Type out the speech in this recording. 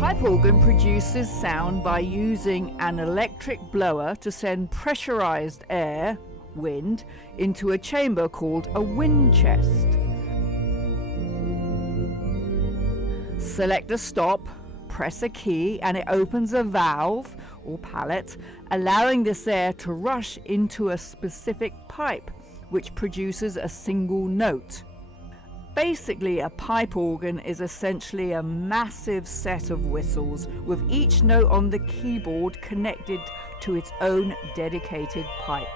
pipe organ produces sound by using an electric blower to send pressurized air, wind, into a chamber called a wind chest. Select a stop, press a key, and it opens a valve or pallet, allowing this air to rush into a specific pipe, which produces a single note. Basically, a pipe organ is essentially a massive set of whistles, with each note on the keyboard connected to its own dedicated pipe.